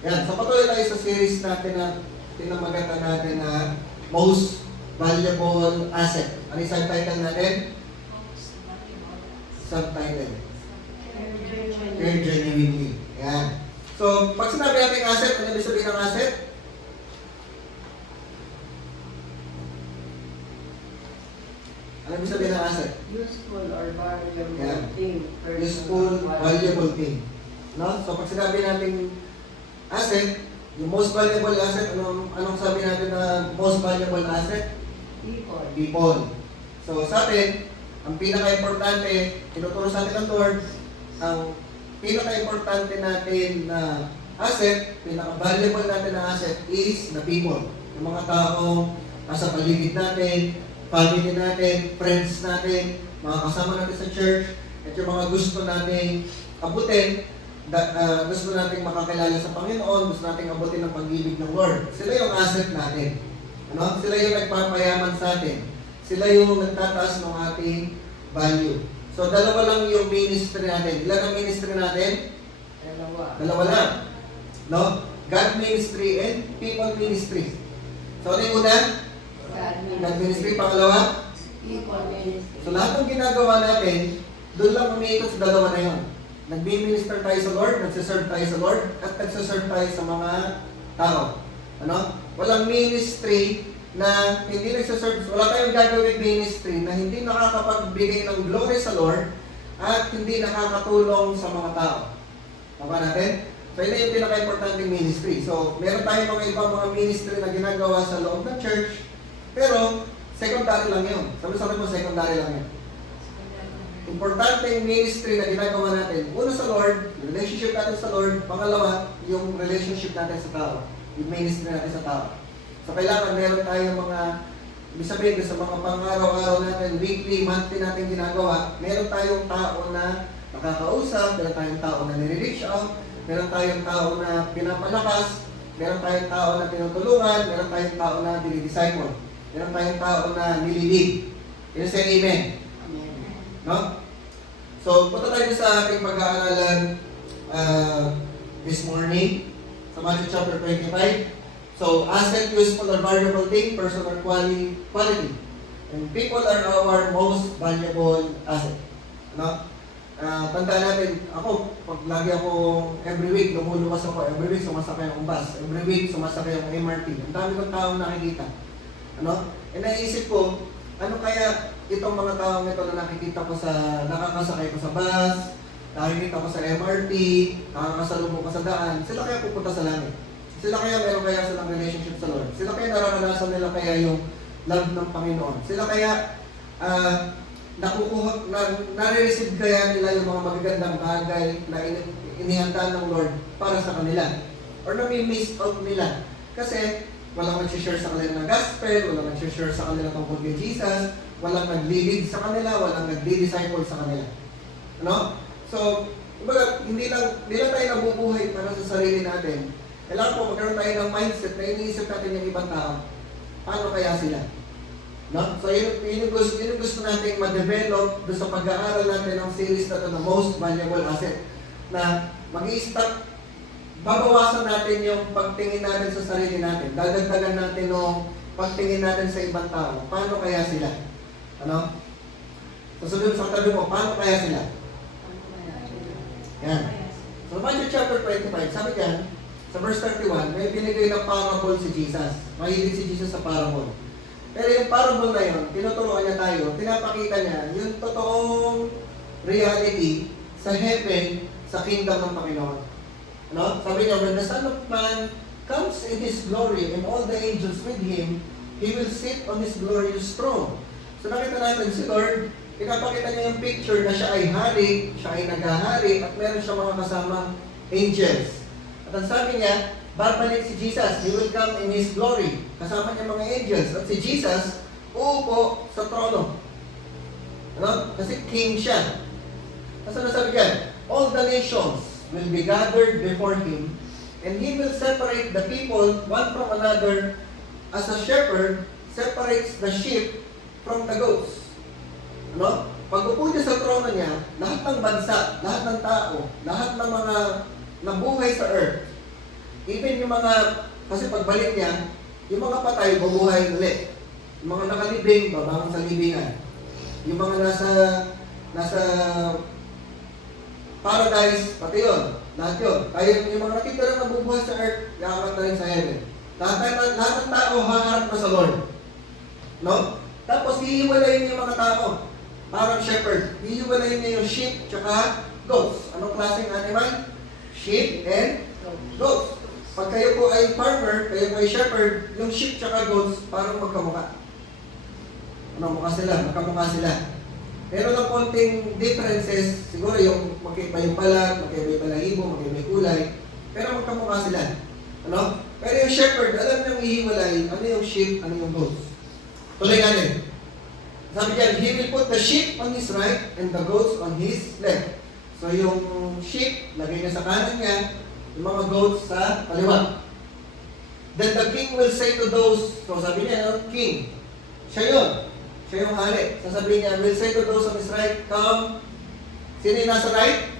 Yan, so patuloy tayo sa series natin na pinamagatan natin na Most Valuable Asset. Ano yung subtitle natin? Subtitle. Care genuinely. Yan. So, pag sinabi natin asset, ano ibig sabihin ng asset? Ano ibig sabihin ng asset? Useful or valuable Yeah. thing. Useful, valuable thing. No? So, pag sinabi natin asset, yung most valuable asset, anong sabi natin na most valuable asset? People. People. So, sa atin, ang pinaka-importante, tinuturo sa atin ng Lord, ang pinaka-importante natin na asset, pinaka-valuable natin na asset is the people. Yung mga tao nasa paligid natin, family natin, friends natin, mga kasama natin sa church, at yung mga gusto nating abutin, gusto nating makakilala sa Panginoon, gusto nating abutin ng pag-ibig ng Lord. Sila yung asset natin. Ano? Sila yung nagpapayaman sa atin. Sila yung nagtataas ng ating value. So, dalawa lang yung ministry natin. Ilan ang ministry natin? Dalawa lang. No? God ministry and people ministry. So, ano yung una? God ministry. Pangalawa? People ministry. So, lahat ng ginagawa natin, doon lang umiikot sa dalawa na yun. Nagbi-minister tayo sa Lord, nagsiserve tayo sa Lord, at nagsiserve tayo sa mga tao. Ano? Walang ministry na hindi nagsiserve, wala tayong gagawin ministry na hindi nakakapagbigay ng glory sa Lord at hindi nakakatulong sa mga tao. Tama natin? So, ito yung pinaka-importanting ministry. So, meron tayong mga ibang mga ministry na ginagawa sa loob ng church, pero secondary lang yun. Sabi mo, secondary lang yun. Importante yung ministry na ginagawa natin. Una sa Lord, yung relationship natin sa Lord. Pangalawa, yung relationship natin sa tao. Yung ministry natin sa tao. So, kailangan meron tayong mga, ibig sabihin, sa mga pang-araw-araw natin, weekly, monthly natin ginagawa, meron tayong tao na nakakausap, meron tayong tao na nire-reach out, meron tayong tao na pinapalakas, meron tayong tao na tinutulungan, meron tayong tao na dinidisciple, meron tayong tao na nililid. Yun sa amen. No? So, punta tayo sa ating pag-aaralan this morning sa Matthew chapter 25. So, asset, useful or valuable thing, person or quality. And people are our most valuable asset. No? Tandaan natin, ako, pag lagi ako, every week, lumuluwas ako, every week sumasakay akong bus, every week sumasakay akong MRT. Ang dami kong taong nakikita. Ano? E naisip ko, ano kaya itong mga taong ito na nakikita ko sa, nakakasakay ko sa bus, nakikita ko sa MRT, nakakasalubong ko sa daan, sila kaya pupunta sa langit? Sila kaya meron kaya silang relationship sa Lord? Sila kaya nararanasan nila kaya yung love ng Panginoon? Sila kaya nare-receive kaya nila yung mga magagandang bagay na inihanda ng Lord para sa kanila? Or nami-miss out nila? Kasi walang nag-share sa kanila ng gospel, walang nag-share sa kanila tungkol kay Jesus, walang nag-lead sa kanila, walang nag-disciple sa kanila. Ano? So, hindi lang tayo nabubuhay para sa sarili natin. Kailangan po magkaroon tayo ng mindset na iniisip natin yung ibang tao. Paano kaya sila? No? So, yun gusto natin ma-develop doon sa pag-aaral natin ng series na ito na Most Valuable Asset. Na mag-i-stop, babawasan natin yung pagtingin natin sa sarili natin. Dadagdagan natin yung pagtingin natin sa ibang tao. Paano kaya sila? Ano? Sasabihin sa katabi mo, paano kaya sila? Yan. So, Matthew chapter 25, sabi dyan, sa verse 31, may binigay ng parable si Jesus. Mahilig si Jesus sa parable. Pero yung parable na yun, tinuturuan niya tayo, pinapakita niya yung totoong reality sa heaven, sa kingdom ng Panginoon. Ano? Sabi niya, when the Son of Man comes in His glory and all the angels with Him, He will sit on His glorious throne. So nakita natin si Lord, pinapakita niya yung picture na siya ay hari, siya ay naghahari, at meron siya mga kasamang angels. At ang sabi niya, babalik si Jesus, He will come in His glory. Kasama niya mga angels. At si Jesus, uupo sa trono. Ano? Kasi king siya. Kasi nasabi dyan, all the nations will be gathered before Him, and He will separate the people one from another as a shepherd separates the sheep from the goats. Ano? Pag upo niya sa trono niya, lahat ng bansa, lahat ng tao, lahat ng mga nabuhay sa earth, Even yung mga, kasi pagbalik niya, yung mga patay, bubuhay ulit. Yung mga nakalibing, babangon sa libingan. Yung mga nasa paradise, pati yun. Lahat yun. Kaya yung mga nakitira na bubuhay sa earth, yaman na rin sa heaven. Lahat ng tao haharap na sa Lord. No? Tapos hihiwalayin niya yung mga tao. Parang shepherd. Hihiwalayin niya yung sheep tsaka goats. Anong klaseng animal? Sheep and goats. Pag kayo po ay farmer, kayo po ay shepherd, yung sheep tsaka goats parang magkamukha. Magkamukha sila. Meron lang konting differences, siguro yung magkaiba yung balat, magkaiba yung balahibo, magkaiba yung kulay, pero magkamukha sila. Ano? Pero yung shepherd, alam niyang ihiwalay, ano yung sheep, ano yung goats. Tuloy natin. Sabi diyan, he will put the sheep on his right and the goats on his left. So yung sheep, lagay niya sa kanan niya, yung mga goats sa kaliwa. Then the king will say to those, so sabi niya, king, siya yun. Siya yung hari. Sasabihin niya, will say to those on his right, come. Sino yung nasa right?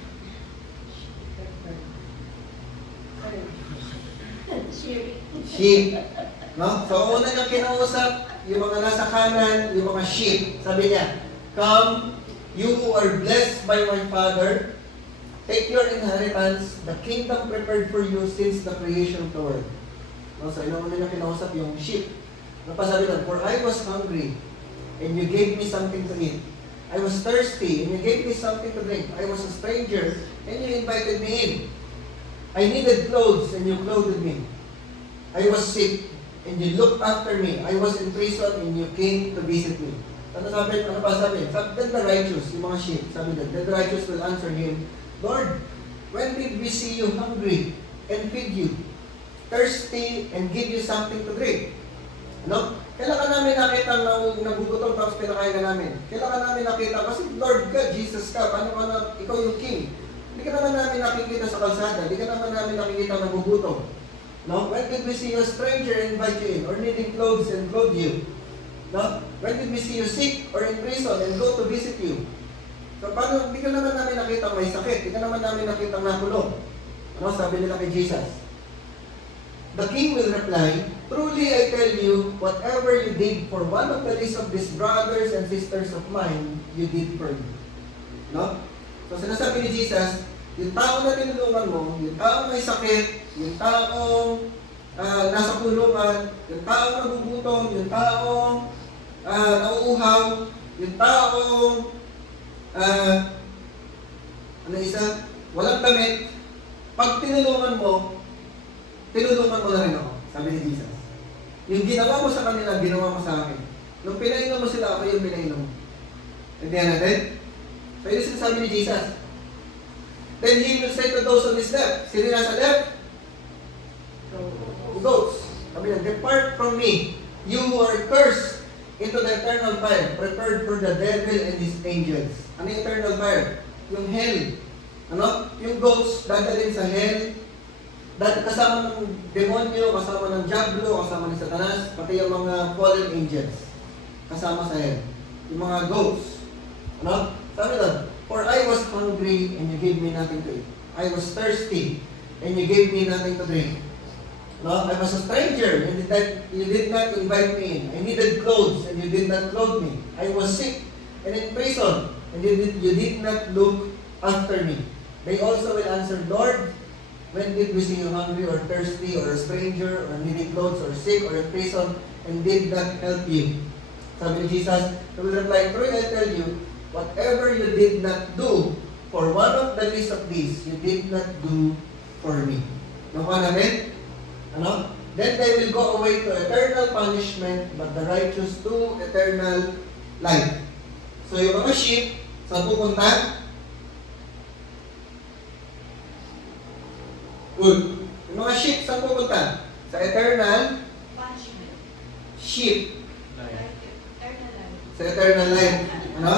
Sheep. No? So, una niyang kinausap, yung mga nasa kanan, yung mga sheep. Sabi niya, come, you who are blessed by my Father, take your inheritance, the kingdom prepared for you since the creation of the world. No? So, una niyang kinausap yung sheep. Napasabi doon, for I was hungry, and you gave me something to eat. I was thirsty, and you gave me something to drink. I was a stranger, and you invited me in. I needed clothes, and you clothed me. I was sick, and you looked after me. I was in prison, and you came to visit me. Ano pa sabi? Then the righteous, yung mga sheep, sabi doon, then the righteous will answer him, Lord, when did we see you hungry, and feed you, thirsty, and give you something to drink? Ano? Kailangan namin nakita na nagugutom tapos pinakain ka namin. Kailangan namin nakita kasi Lord God, Jesus ka, paano ka na, ikaw yung King. Hindi ka naman namin nakikita sa kalsada, hindi ka naman namin nakikita nagugutom. No? When did we see you a stranger and invite you in, or needing clothes and clothe you? No? When did we see you sick or in prison and go to visit you? So paano, hindi ka naman namin nakita may sakit, hindi ka naman namin nakita nakulong. Ano? Sabi nila kay Jesus. The king will reply, truly I tell you, whatever you did for one of the least of these brothers and sisters of mine, you did for me. No? So sinasabi ni Jesus, yung tao na tinulungan mo, yung taong may sakit, yung taong nasa kulungan, yung taong nagugutom, yung taong nauuhaw, yung taong walang damit, pag tinulungan mo na rin ako, sabi ni Jesus. Yung ginawa mo sa kanila, ginawa mo sa akin. Nung pinainom mo sila, ako yung pinainom mo. Intindihan natin? So, yun yung sinasabi ni Jesus. Then he will say to those on his left, sino nasa left? The goats. Sabi niya, depart from me, you who are cursed, into the eternal fire, prepared for the devil and his angels. Ano yung eternal fire? Yung hell. Ano? Yung goats, dadalhin sa hell, dahil kasama ng demonyo, kasama ng diablo, kasama ni Satanas, pati yung mga fallen angels. Kasama sa hell. Yung mga ghosts. Ano? Sabi doon, for I was hungry and you gave me nothing to eat. I was thirsty and you gave me nothing to drink. No? I was a stranger and you did not invite me in. I needed clothes and you did not clothe me. I was sick and in prison and you did not look after me. They also will answer, Lord, when did we see you hungry or thirsty or a stranger or needing clothes or sick or in prison and did not help you? Sabi ni Jesus, he will reply, truly I tell you, whatever you did not do for one of the least of these, you did not do for me. Nakuha namin? Ano? Then they will go away to eternal punishment, but the righteous to eternal life. So yung mga sheep, saan pupunta? Good. Yung mga sheep, saan pupunta? Sa eternal Punishment. sheep. Eternal life. Sa eternal life. Ano?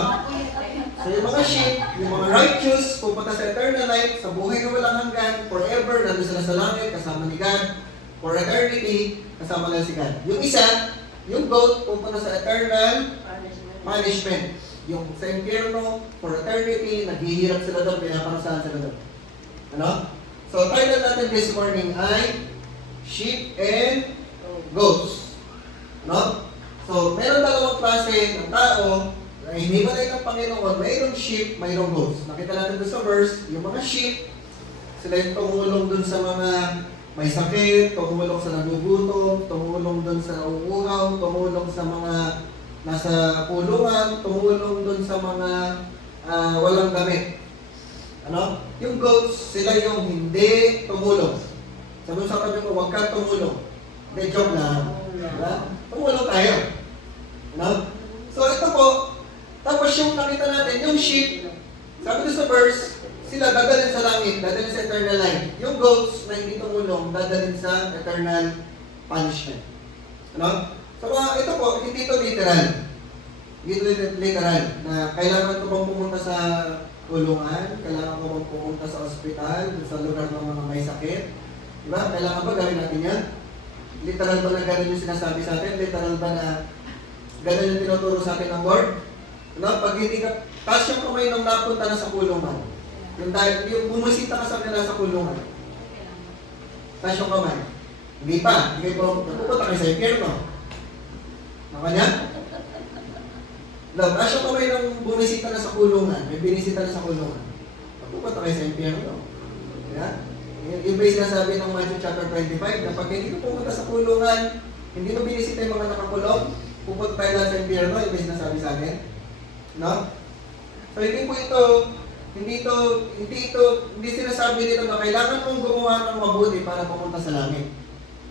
So yung mga sheep, yung mga righteous, pupunta sa eternal life, sa buhay na walang hanggan, forever, nandun sila sa langit, kasama ni God, for eternity, kasama nila si God. Yung isa, yung goat, pupunta sa eternal punishment. Yung sa impyerno, for eternity, naghihirap sila doon, pinaparusahan sila doon. Ano? So, title natin this morning ay sheep and goats. No? So, meron dalawang klase ng tao na hiniwalay ng Panginoon. Mayroong sheep, mayroong goats. Nakita natin doon sa verse, yung mga sheep, sila yung tumulong doon sa mga may sakit, tumulong sa nagugutom, tumulong doon sa nauuhaw, tumulong sa mga nasa kulungan, tumulong doon sa mga walang damit. Ano? Yung goats, sila yung hindi tumulong. Sabi sa tabi mo, huwag kang tumulong. Hindi, joke lang. Diba? Tumulong tayo. Ano? So ito po, tapos yung nakita natin, yung sheep, sabi doon sa verse, sila dadalhin sa langit, dadalhin sa eternal life. Yung goats na hindi tumulong, dadalhin sa eternal punishment. Ano? So ito po, hindi ito literal. Hindi ito literal na kailangan ko bang pumunta sa kulungan, kailangan ko bang pumunta sa ospital, sa lugar ng mga may sakit. Diba? Kailangan ba gawin natin yan? Literal ba na gano'n yung sinasabi sa atin? Literal ba na gano'n yung tinuturo sa atin ng Lord? Ano? Pag hindi ka, taas yung kamay nung napunta na sa kulungan. Yung bumisita ka sa kanila sa kulungan. Taas yung kamay. Hindi pa. Hindi po, napupunta kayo sa impyerno. Nakanya? Taas yung kamay nung bumisita na sa kulungan. May binisita na sa kulungan. Napupunta kayo sa impyerno. Yeah? Yung ba yung sinasabi ng Matthew chapter 25 na pag hindi ko pumunta sa kulungan, hindi ko binisita yung mga nakakulong, pupunta tayo lang sa impyerno, yung ba yung sinasabi sa akin? No? So hindi po ito, hindi sinasabi dito na kailangan mong gumawa ng mabuti para pumunta sa langit.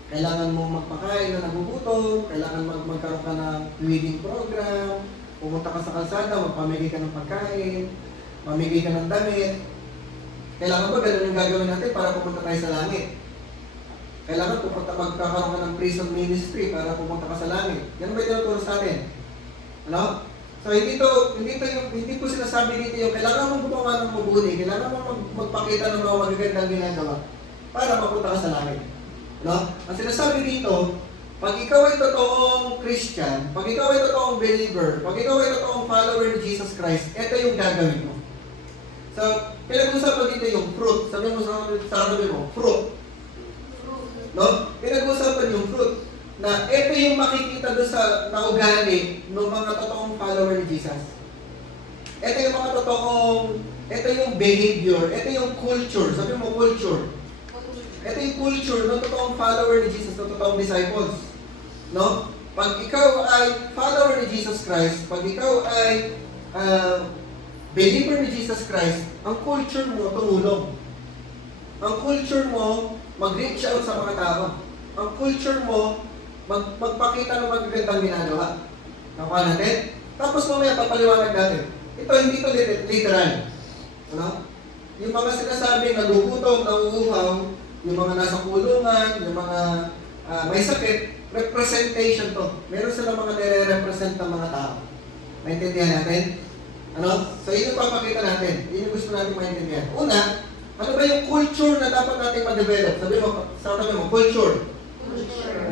Kailangan mong magpakain na nagugutom, kailangan magkaroon ka ng feeding program, pumunta ka sa kalsada, magpamigay ka ng pagkain, mamigay ka ng damit. Kailangan ba ganun yung gagawin natin para pumunta tayo sa langit? Kailangan magkakaroon ka ng prison ministry para pumunta ka sa langit. Yan ba yung tinuturo sa atin? Ano? So hindi po sinasabi dito yung kailangan mong gumawa ng mabuti, kailangan mong magpakita ng mga magagandang ginagawa para mapunta ka sa langit. No? Ang sinasabi dito, pag ikaw ay totoong Christian, pag ikaw ay totoong believer, pag ikaw ay totoong follower ni Jesus Christ, ito yung gagawin mo. So, pinag-usapan dito yung fruit. Sabi mo sa sabi mo, fruit. No? Pinag-usapan yung fruit. Na ito yung makikita doon sa naugali ng mga totoong follower ni Jesus. Ito yung mga totoong, ito yung behavior, ito yung culture. Sabi mo, culture. Ito yung culture ng totoong follower ni Jesus, ng totoong disciples. No? Pag ikaw ay follower ni Jesus Christ, pag ikaw ay believer ni Jesus Christ, ang culture mo tumulong. Ang culture mo mag-reach out sa mga tao. Ang culture mo magpakita ng magagandang ginagawa. Nakuha natin? Tapos mamaya papaliwanag natin. Ito hindi ito literal. Ano? Yung mga sinasabing nagugutom, nauuhaw, yung mga nasa kulungan, yung mga may sakit, representation to. Meron silang mga nire-represent ng mga tao. Maintindihan natin? Ano? So, yun yung papakita natin. Yun yung gusto natin maintindihan. Una, ano ba yung culture na dapat natin ma-develop? Sabi mo, culture.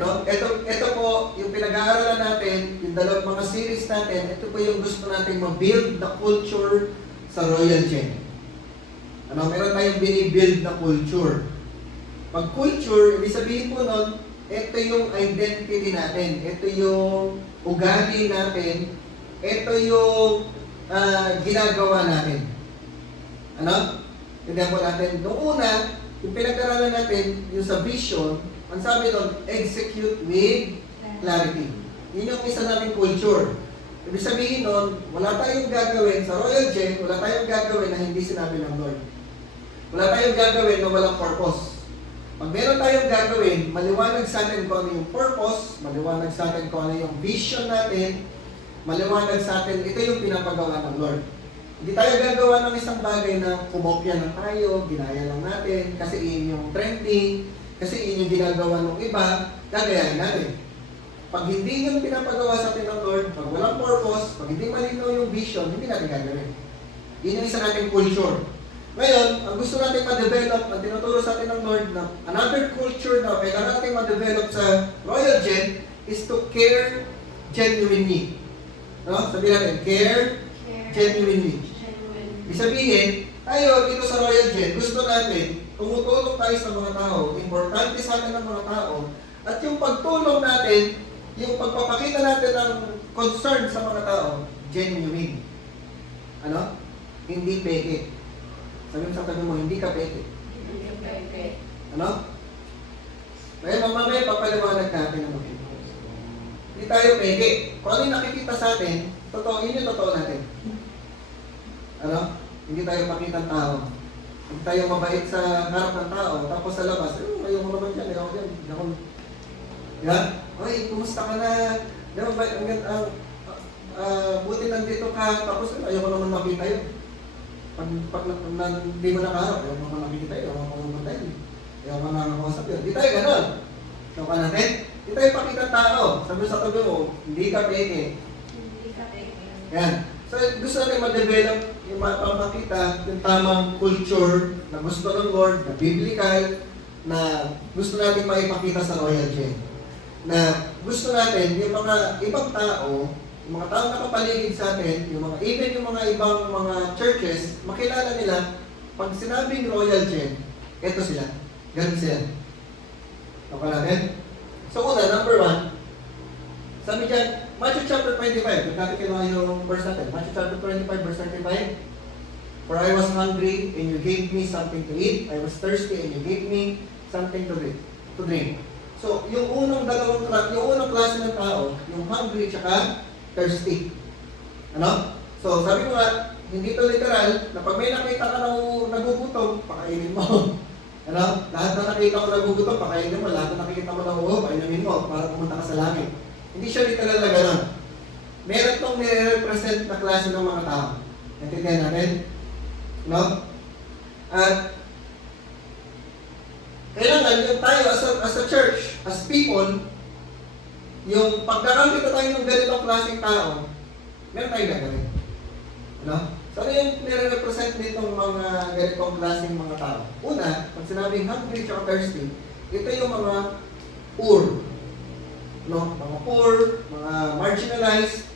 No? Ito po, yung pinag-aaralan natin, yung dalawang mga series natin, ito po yung gusto natin ma-build na culture sa Royal Gen. Ano? Meron tayong binibuild na culture. Pag culture, ibig sabihin po nun, ito yung identity natin, ito yung ugali natin, ito yung ginagawa natin. Ano? Tignan po natin. Noong una, yung pinag-aralan natin, yung sa vision, ang sabi doon, execute with clarity. Yun yung isa nating culture. Ibig sabihin nun, wala tayong gagawin sa Royal Gen, wala tayong gagawin na hindi sinabi ng Lord. Wala tayong gagawin na walang purpose. Pag meron tayong gagawin, maliwanag sa atin kung ano yung purpose, maliwanag sa atin kung ano yung vision natin, maliwanag sa atin, ito yung pinapagawa ng Lord. Hindi tayo gagawa ng isang bagay na kumopya lang tayo, ginaya lang natin, kasi yun yung trending, kasi yun yung ginagawa ng iba, gagayahin natin. Pag hindi yung pinapagawa sa atin ng Lord, pag walang purpose, pag hindi malinaw yung vision, hindi natin gagawin. Yun yung isa nating culture. Ngayon, ang gusto natin ma-develop, ang tinuturo sa atin ng Lord na another culture na kailangan natin ma-develop sa Royal Gen is to care genuinely. No? Sabihin natin, care genuinely. Ibig sabihin, tayo dito sa Royal Gen, gusto natin, tumutulong tayo sa mga tao, importante sa atin ang mga tao, at yung pagtulong natin, yung pagpapakita natin ng concern sa mga tao, genuine. Ano? Hindi peke. Sabi mo sa tabi mo, hindi ka peke. Ano? Kaya mamaya papaliwanag natin ang mga. Hindi tayo peke. Kung ano yung nakikita sa atin, totoo, yun yung totoo natin. Ano? Hindi tayo pakitang tao. Hindi tayo mabait sa harap ng tao, tapos sa labas, ayaw mo naman dyan, ayaw ko dyan. Yan? Oy, kumusta ka na? Di ba, buti nandito ka, tapos ayaw ko naman makita yun. Pag hindi mo nakaharap, ayaw mo naman makita yun, ayaw mo naman makita yun. Ayaw mo naman makasap yun. Di tayo ganun. So ka natin? Di tayo pakitang tao. Sabi sa tabi mo, hindi ka peke. Yan. So, gusto natin ma-develop yung mapapakita yung tamang culture na gusto ng Lord, na biblical, na gusto natin maipakita sa Royal Gen. Na gusto natin yung mga ibang tao, yung mga tao nakapaligid sa atin, yung mga, even yung mga ibang mga churches, makilala nila, pag sinabing Royal Gen, eto sila. Ganun sila. Okay natin? So, una, number 1, sabi dyan, Matthew chapter 25, natin kinuha yung verse natin. Matthew chapter 25, verse 35. For I was hungry, and you gave me something to eat. I was thirsty, and you gave me something to drink. So, yung unang klase ng tao, yung hungry tsaka thirsty. Ano? So, sabi ko nga, hindi to literal, na pag may nakita ka na nagugutom, pakainin mo. Ano? Lahat na nakita ko nagugutom, pakainin mo. Lahat na nakita mo na painumin mo para pumunta ka sa langit. Hindi siya literal na gano'n. Meron itong nire-represent na klase ng mga tao. Naintindihan natin? No? At kailangan yung tayo as a church, as people, yung pagkakakita tayo ng ganitong klaseng tao, meron tayong gagawin. No? So ano yung nire-represent nitong mga ganitong klaseng mga tao? Una, pag sinabing hungry at thirsty, ito yung mga poor. No, mga poor, mga marginalized,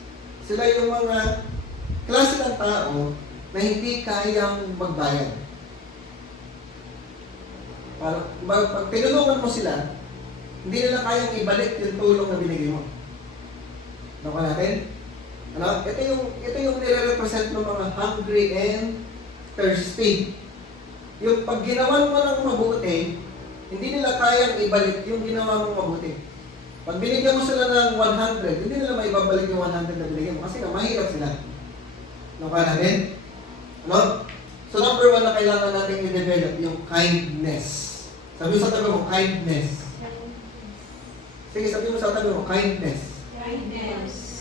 sila yung mga klase ng tao na hindi kayang magbayad. Pag tinulungan mo sila, hindi nila kayang ibalik yung tulong na binigay mo. Nakuha natin? Ano? Ito yung nire-represent ng mga hungry and thirsty. Yung pag ginawa mo ng mabuti, hindi nila kayang ibalik yung ginawa mong mabuti. Pag binigyan mo sila ng 100, hindi nila maibabalik yung 100 na binigyan mo kasi nga mahirap sila. Nakuha natin? Ano? So number 1 na kailangan natin i-develop yung kindness. Sabi mo sa tabi mo, kindness. Sige, sabi mo sa tabi mo, kindness.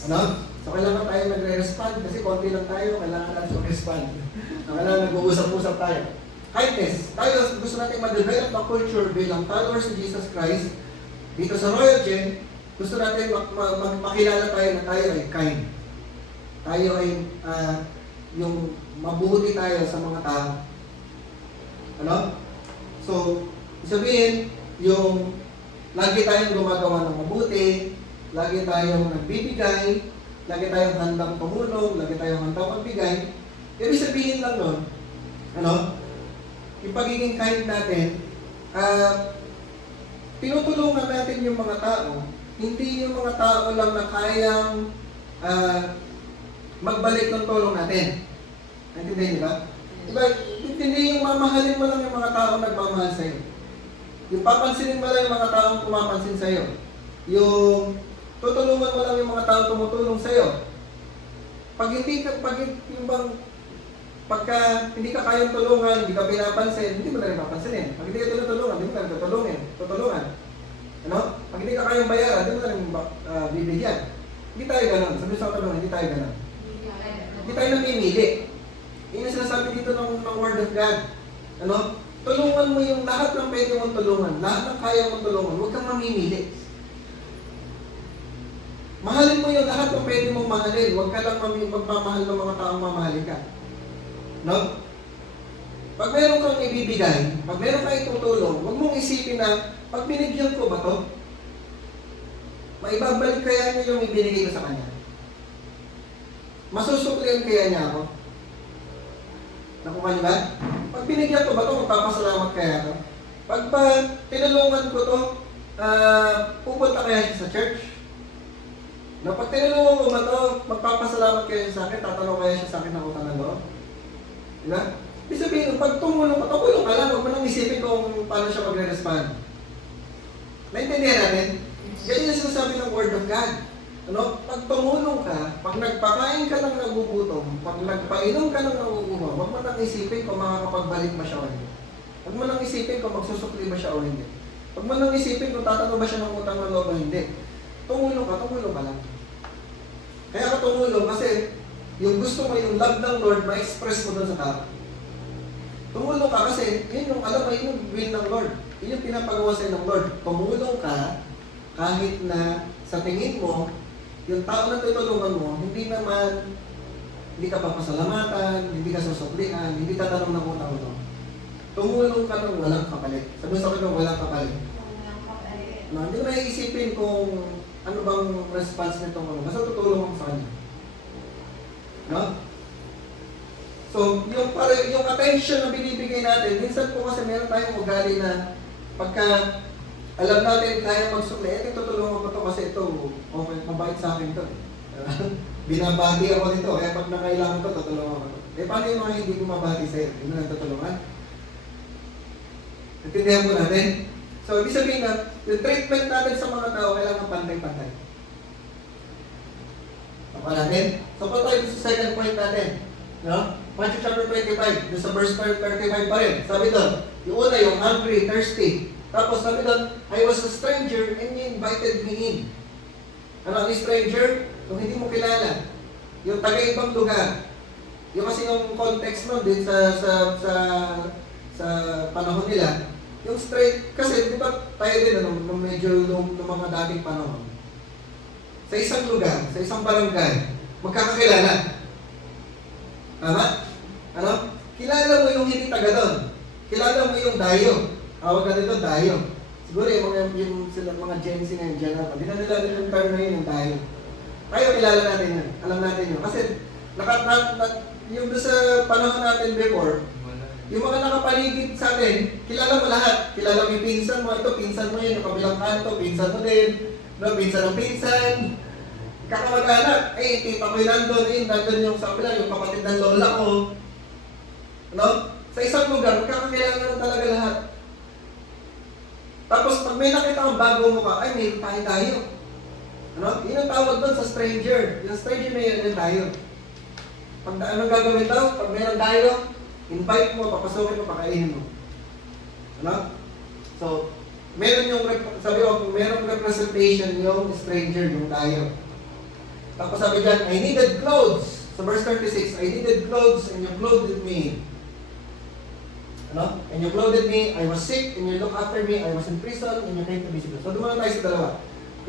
Ano? So kailangan tayo nagre-respond kasi konti lang tayo, kailangan natin mag-respond. Kailangan nag-uusap-usap tayo. Kindness. Tayo gusto natin ma-develop ang culture bilang followers ni Jesus Christ. Dito sa Royal Gen, gusto natin makilala tayo na tayo ay kind. Tayo ay yung mabuti tayo sa mga tao. Ano? So, sabihin, yung lagi tayong gumagawa ng mabuti, lagi tayong nagbibigay, lagi tayong handang tumulong, lagi tayong handang magbigay. Ibig sabihin lang nun, ano? Yung pagiging kind natin, tinutulungan natin yung mga tao, hindi yung mga tao lang na kayang magbalik ng tulong natin. Naintindihan niyo ba? Diba, hindi yung mamahalin mo lang yung mga tao nagmamahal sa'yo. Yung papansinin mo lang yung mga taong pumapansin sa'yo. Yung tutulungan mo lang yung mga taong tumutulong sa'yo. Pagka hindi ka kayang tulungan, hindi ka pinapansin, hindi mo na rin papansinin. Pag hindi ka tinutulungan, hindi mo na rin tutulungan. Ano? Pag hindi ka kayang bayaran, hindi mo na rin bibigyan. Hindi tayo ganun. Sabi sa tulungan, hindi tayo ganun. Hindi tayo namimili. Yun yung sinasabi dito ng Word of God. Ano? Tulungan mo yung lahat ng pwede mong tulungan. Lahat ng kaya mong tulungan. Huwag kang mamimili. Mahalin mo yung lahat ng pwede mong mahalin. Huwag ka lang magmamahal ng mga taong mamahalin ka. No? Pag meron kang ibibigay, pag meron kang itutulong, huwag mong isipin na, pag binigyan ko ba to? Maibabalik kaya niya yung ibinigay ko sa kanya? Masusuklian kaya niya ako? Nakuha niyo ba? Pag Pag binigyan ko ba ito, magpapasalamat kaya ito? Pag ba tinulungan ko ito, pupunta kaya siya sa church? Na pag tinulungan ko ba ito, magpapasalamat kaya siya sa akin, tatanong kaya siya sa akin ng utang na loob? Diba? Ibig sabihin, pag tumulong ka lang, huwag mo nang isipin kung paano siya magre-respond. Naintindihan natin? Ganyan yung sinasabi ng Word of God. Ano? Pag tumulong ka, pag nagpakain ka ng nagugutom, pag nagpainom ka ng nagugutom, huwag mo nang isipin kung makakapagbalik ba siya o hindi. Huwag mo nang isipin kung magsusukli ba siya o hindi. Huwag mo nang isipin kung tatanong ba siya ng utang ng loob o hindi. Tumulong ka lang. Kaya ka tumulong kasi yung gusto mo, yung love ng Lord, ma-express mo doon sa tao. Tumulong ka kasi, yun yung alam mo, yun yung will ng Lord. Yun yung pinapagawa sa'yo ng Lord. Tumulong ka kahit na sa tingin mo, yung tao na tutulungan mo, hindi ka papasalamatan, hindi ka susuklian, hindi tatanong ng utang mo. Tumulong ka ng walang kapalit. Sabi sa akin ng walang kapalit. No, hindi mo naiisipin kung ano bang response nitong ano. Basta tutulong mo sa kanya. No? So, yung attention na binibigay natin, minsan po kasi meron tayong ugali na pagka alam natin kaya magsukli, tutulungan ko to kasi ito, okay, mabait sa akin to. Binabati ako nito, kaya pag nakailangan to, tutulungan ko to. Paano yung mga hindi bumabati sa'yo? Hindi mo lang tutulungan? Natindihan po natin? So, ibig sabihin na, yung treatment natin sa mga tao, kailangan pantay-pantay. Ako natin? So, kung tayo sa second point natin, no? Matthew chapter 25, sa verse 35 pa rin. Sabi doon, yung una, yung hungry, thirsty. Tapos sabi doon, I was a stranger and you invited me in. Ano ang stranger? Kung hindi mo kilala. Yung taga-ibang lugar. Yung kasi yung context nun din sa panahon nila. Yung straight, kasi di ba tayo din, medyo nung mga dating panahon. Sa isang lugar, sa isang barangay, magkakakilala. Tama? Ano? Kilala mo yung hindi taga doon. Kilala mo yung dayo. Awag natin doon, dayo. Siguro yung mga Gen Z na yun, Gen Alpha. Di na nila yung term na yun, yung dayo. Tayo kilala natin yun. Alam natin yun. Kasi yung sa panahon natin before, yung mga nakapaligid sa atin, kilala mo lahat. Kilala mo yung pinsan mo. Ito, pinsan mo yun. Yung kabilang kanto, pinsan mo din. No, pinsan ng pinsan. Kakamag-anak, tita ko yung nandun yung sa kapila, yung kapatid ng lola ko. No? Sa isang lugar, magkakakilala na talaga lahat. Tapos pag may nakita kang bago mo ka, may tayo. Ano? Yun ang tawag doon sa stranger. Yung stranger na yun tayo. Pag anong gagawin daw? Pag mayroon tayo, invite mo, papasukin mo, pakainin mo. Ano? So, meron yung, sabi ko, merong representation yung stranger, yung tayo. Tapos sabi dyan, I needed clothes. Sa verse 36, I needed clothes and you clothed me. Ano? And you clothed me, I was sick, and you looked after me, I was in prison, and you came to visit me. So dumuna tayo sa dalawa.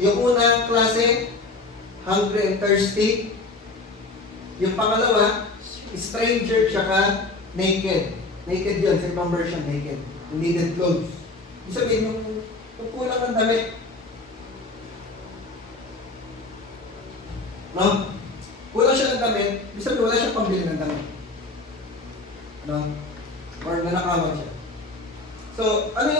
Yung unang klase, hungry and thirsty. Yung pangalawa, stranger, tsaka naked. Naked yun, sa ibang version, naked. You needed clothes. Ibig sabihin, yung kulang ng damit. No? Kulang siya ng damit, ibig sabihin wala siyang pambili ng damit. No? Or nanakawan siya. So, ano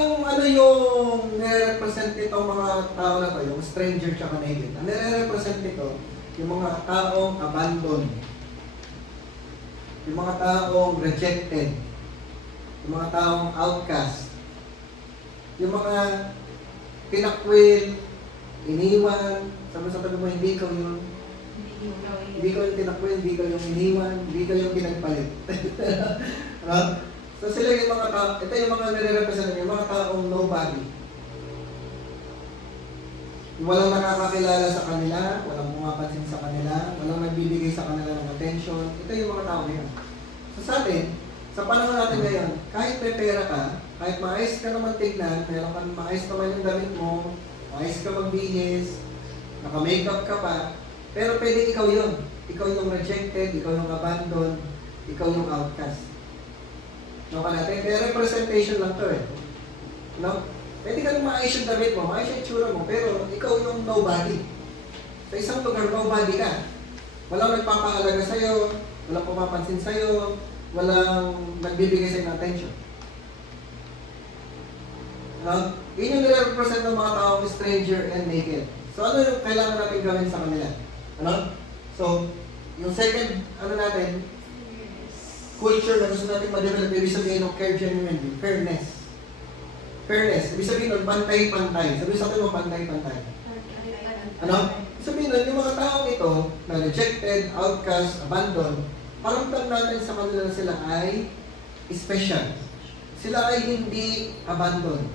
yung nire-represent itong mga tao na to, yung stranger tsaka naked? Ang nire-represent ito, yung mga taong abandoned, yung mga taong rejected, yung mga taong outcast, yung mga pinakwil, iniwan, sabi mo hindi ko yung tinakwil, hindi ko yung iniwan, hindi ko yung pinagpalit. No? So sila yung mga tao, ito yung mga nire-represent, yung mga taong nobody. Walang nakakakilala sa kanila, walang pumapansin sa kanila, walang nagbibigay sa kanila ng attention. Ito yung mga tao ngayon. So sa atin, sa panahon natin ngayon, kahit may pera ka, kahit maayos ka naman tignan, meron kang maayos naman yung damit mo, maayos ka magbihis, naka-makeup ka pa, pero pwede ikaw yun. Ikaw yung rejected, ikaw yung abandoned, ikaw yung outcast. No ka natin? Kaya representation lang to eh. No? Pwede ka nung maayos yung damit mo, maayos yung itsura mo, pero ikaw yung nobody. Sa isang lugar, nobody ka. Walang nagpapahalaga sa'yo, walang pumapansin sa'yo, walang nagbibigay sa inyo ng attention. Yun yung nire-represent ng mga taong stranger and naked. So ano yung kailangan natin gawin sa kanila? Ano? So, yung second, culture na gusto natin ma-develop, ibig sabihin ng care genuinely, fairness. Fairness, ibig sabihin ng pantay-pantay. Sabihin sa akin mo, pantay-pantay. Ano? Sabihin nun, yung mga taong ito, na rejected, outcast, abandoned, paramdam natin sa kanila na sila ay special. Sila ay hindi abandoned.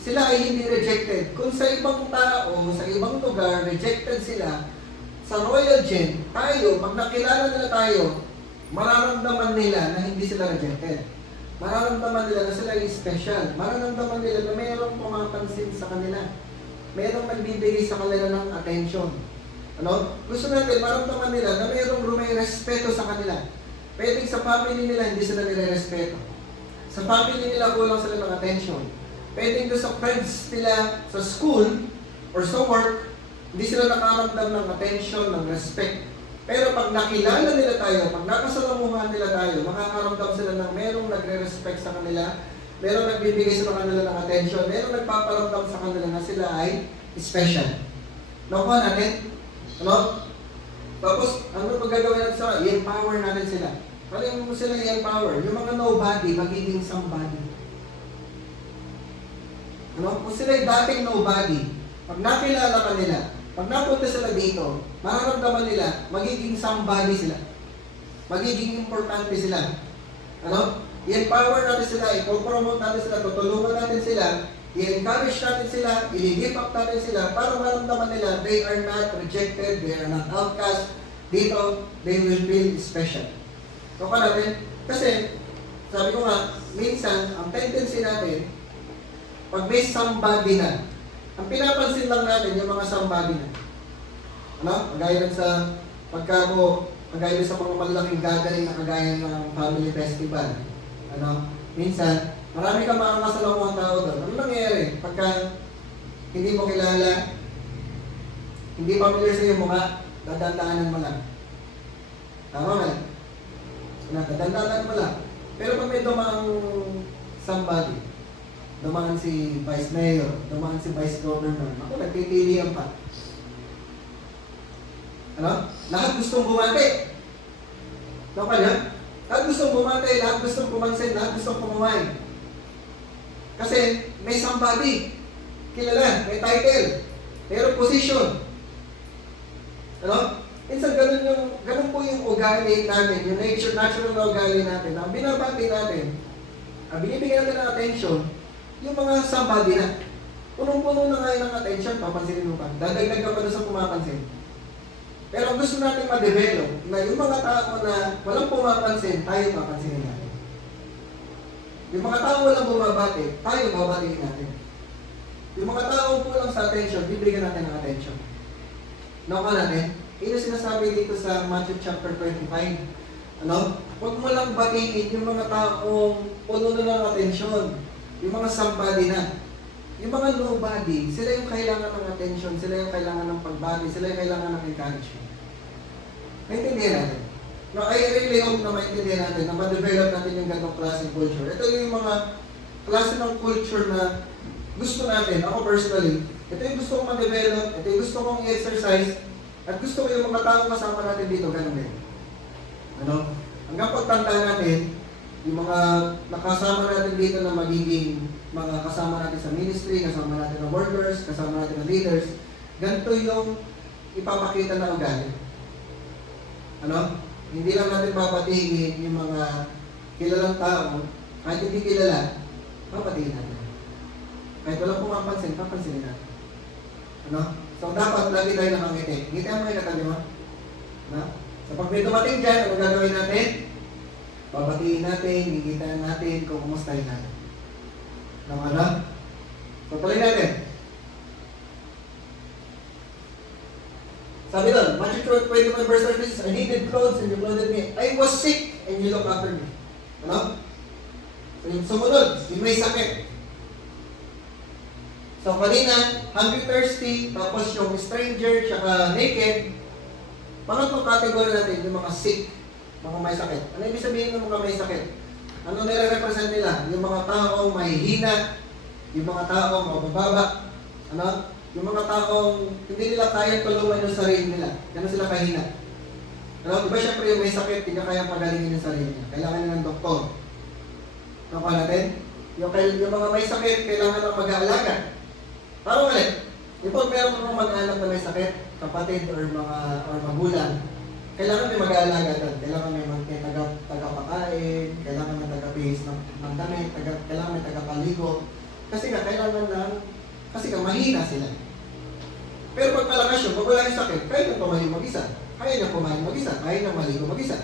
Sila ay hindi rejected. Kung sa ibang tao, sa ibang lugar, rejected sila, sa Royal Gen, tayo, pag nakilala nila tayo, mararamdaman nila na hindi sila rejected. Mararamdaman nila na sila ay special. Mararamdaman nila na mayroong pumapansin sa kanila. Mayroong nagbibigay sa kanila ng attention. Ano? Gusto natin, maramdaman nila na mayroong may respeto sa kanila. Pwedeng sa family nila, hindi sila nire-respeto. Sa family nila, kulang sila ng attention. Pwedeng doon sa friends nila sa school or sa work, hindi sila nakaramdam ng attention, ng respect. Pero pag nakilala nila tayo, pag nakasalamuhan nila tayo, makakaramdam sila ng merong nagre-respect sa kanila, merong nagbibigay sa kanila ng attention, merong nagpaparamdam sa kanila na sila ay special. Nakuha natin? Ano? Tapos, ano pag gagawin natin sa i-empower natin sila? Paano mo sila i-empower? Yung mga nobody, magiging somebody. Ano? Kung sila yung dating nobody, pag nakilala ka nila, pag napunta sila dito, mararamdaman nila, magiging somebody sila. Magiging importante sila. Ano? I-empower natin sila, i-promote natin sila, tutulungan natin sila, i-encourage natin sila, i-lift up natin sila para maramdaman nila they are not rejected, they are not outcast. Dito, they will feel special. So, natin, kasi, sabi ko nga, minsan, ang tendency natin, pag may somebody na, ang pinapansin lang natin yung mga somebody na. Ano? Kagaya lang sa kagaya sa mga malaking gagaling na kagaya ng family festival. Ano? Minsan, marami kang makakasalamuhang tao doon. Ano nangyayari? Pagka hindi mo kilala, hindi familiar sa iyong mukha, dadandaanan mo lang. Tama ba? Dadandaanan mo lang. Pero pag may dumang somebody, dumaan si Vice Mayor, dumaan si Vice Governor, ako nagpipilihan pa. Ano? Lahat gustong bumati. No ba niya? Lahat gustong bumati, lahat gustong pumansin, lahat gustong pumamay. Kasi may somebody, kilala, may title, mayroong position. Ano? Minsan ganun po yung ugali natin, yung natural na ugali natin, na binabati natin, binibigyan natin ng attention, yung mga somebody na. Punong-puno na ngayon ng attention, papansinin mo pa. Dadagdag ka pa doon sa pumapansin. Pero ang gusto natin ma-develop, na yung mga tao na walang pumapansin, tayo papansinin natin. Yung mga tao walang bumabati, tayo babatiin natin. Yung mga tao kulang sa attention, bibigyan natin ng attention. Nakuha natin? Ito sinasabi dito sa Matthew chapter 25. Ano? Huwag mo lang batiin yung mga taong puno na ng atensyon. Yung mga somebody na. Yung mga nobody, sila yung kailangan ng attention, sila yung kailangan ng pagbati, sila yung kailangan ng encouragement. Naintindihan natin? No, I really hope na maintindihan natin, na ma-develop natin yung ganong klaseng culture. Ito yung mga klase ng culture na gusto natin, ako personally, ito yung gusto kong ma-develop, ito yung gusto kong i-exercise, at gusto ko yung mga taong kasama natin dito, ganun din. Ano? Hanggang pagtanda natin, yung mga nakasama natin dito na magiging mga kasama natin sa ministry, kasama natin na workers, kasama natin na leaders, ganito yung ipapakita na ugali. Ano? Hindi lang natin papatingin yung mga kilalang tao, kahit hindi kilala, papatingin natin. Kahit walang pumapansin, papansinin natin. Ano? So dapat lagi tayo nakangiti. Ngitihan mo yung katabi mo. Ano? So pag may dumating dyan, ano gagawin natin? Babatiin natin, gigitan natin kung kumustahin natin. Ano? So tuloy natin. Sabi doon, Matthew 25 verse 36, I needed clothes and you clothed me. I was sick and you looked after me. Ano? So yung sumunod, yung may sakit. So kanina, hungry, thirsty, tapos yung stranger, tsaka naked. Pangatlong category natin, yung mga sick. Mga may sakit. Ano ibig sabihin ng mga may sakit? Ano nire-represent nila? Yung mga taong mahihina, yung mga taong mabababa, ano? Yung mga taong hindi nila kaya tulungan yung sarili nila. Ganun sila kahina. Ano? Diba syempre yung may sakit, hindi niya kaya pagalingin yung sarili niya. Kailangan niya ng doktor. Nakuha natin? Yung mga may sakit, kailangan ng mag-aalaga. Parang ulit. Ipag meron mga mag-anak na may sakit, kapatid or magulang, kailangan may mag-aalaga doon. Kailangan may tagapakain, kailangan may tagabihis ng damit, kailangan may tagapaligo. Kasi nga mahina sila. Pero pag malakas yun, pag wala yung sakit, kaya nang tumayo mag-isa. Kaya nang kumain mag-isa. Kaya nang maligo mag-isa.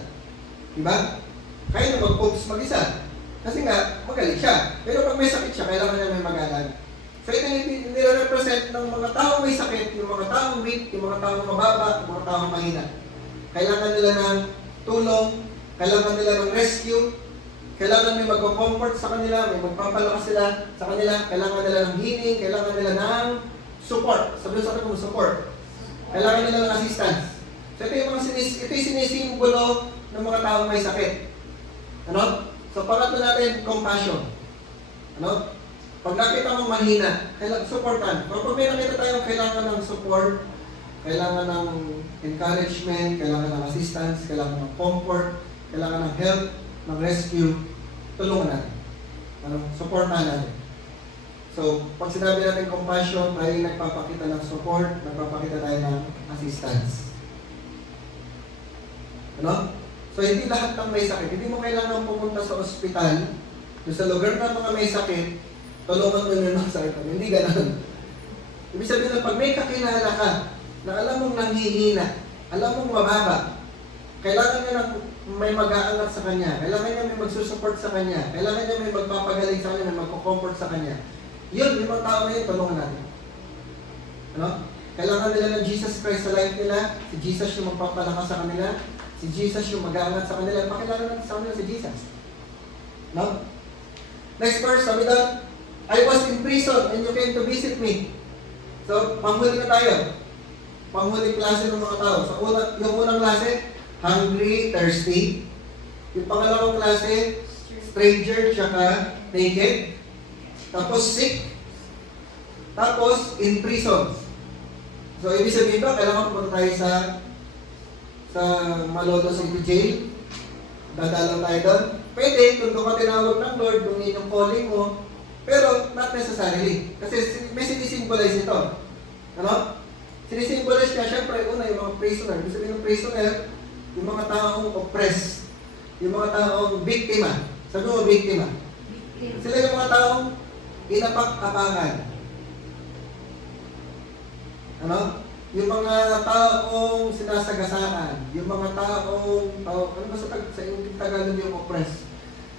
Diba? Kaya nang mag-poops mag-isa. Kasi nga, magaling siya. Pero pag may sakit siya, kailangan niya may mag-aalaga. So ito yung nire-represent ng mga taong may sakit, yung mga taong weak, yung mga taong mababa, yung mga taong mahina. Kailangan nila ng tulong, kailangan nila ng rescue, kailangan may mag-comfort sa kanila, may magpapalakas sila sa kanila, kailangan nila ng healing, kailangan nila ng support. Sabi mo, support. Kailangan nila ng assistance. So ito yung sinisimbolo ng mga taong may sakit. Ano? So pangatlo natin, compassion. Ano? Pag nakita mong mahina, kailangan supportan. Pag may nakita tayong kailangan ng support, kailangan ng encouragement, kailangan ng assistance, kailangan ng comfort, kailangan ng help, ng rescue, tulungan natin. Ano? Supportan natin. So, pag sinabi natin compassion, tayo yung nagpapakita ng support, nagpapakita tayo ng assistance. Ano? So, hindi lahat ng may sakit. Hindi mo kailangan pumunta sa ospital, sa lugar ng mga may sakit, tulungan mo yung mga sakit. Hindi ganun. Ibig sabihin na pag may kakilala ka, na alam mong nanghihina, alam mong mababa, kailangan niya ng may mag-aangat sa kanya, kailangan niya may magsusupport sa kanya, kailangan niya may magpapagaling sa kanya, may magko-comfort sa kanya. Yun, yung mga tao na yun, tulungan natin. Ano? Kailangan nila ng Jesus Christ sa life nila, si Jesus yung magpapalakas sa kanila, si Jesus yung mag-aangat sa kanila, pakilala natin sa kanila si Jesus. No? Next verse, sabi doon, I was in prison and you came to visit me. So, panghuli na tayo. Panghuling klase ng mga tao. So, yung unang klase, hungry, thirsty. Yung pangalawang klase, stranger, tsaka naked. Tapos sick. Tapos in prison. So, ibig sabihin ba, kailangan pumunta tayo sa Malolos City Jail. Dadalaw tayo doon. Pwede, kung doon ka tinawag ng Lord, kung yun yung calling mo. Pero, not necessarily. Kasi may sinisimbolize ito. Ano? Sinisimbolize niya, syempre, una, yung mga prisoner. Ibig sabihin ng prisoner, yung mga taong oppressed. Yung mga taong biktima. Sabi mo, biktima. Sila yung mga taong inapak-apakan. Ano? Yung mga taong sinasagasaan. Yung mga taong, ano ba sa yung Tagalog yung oppressed?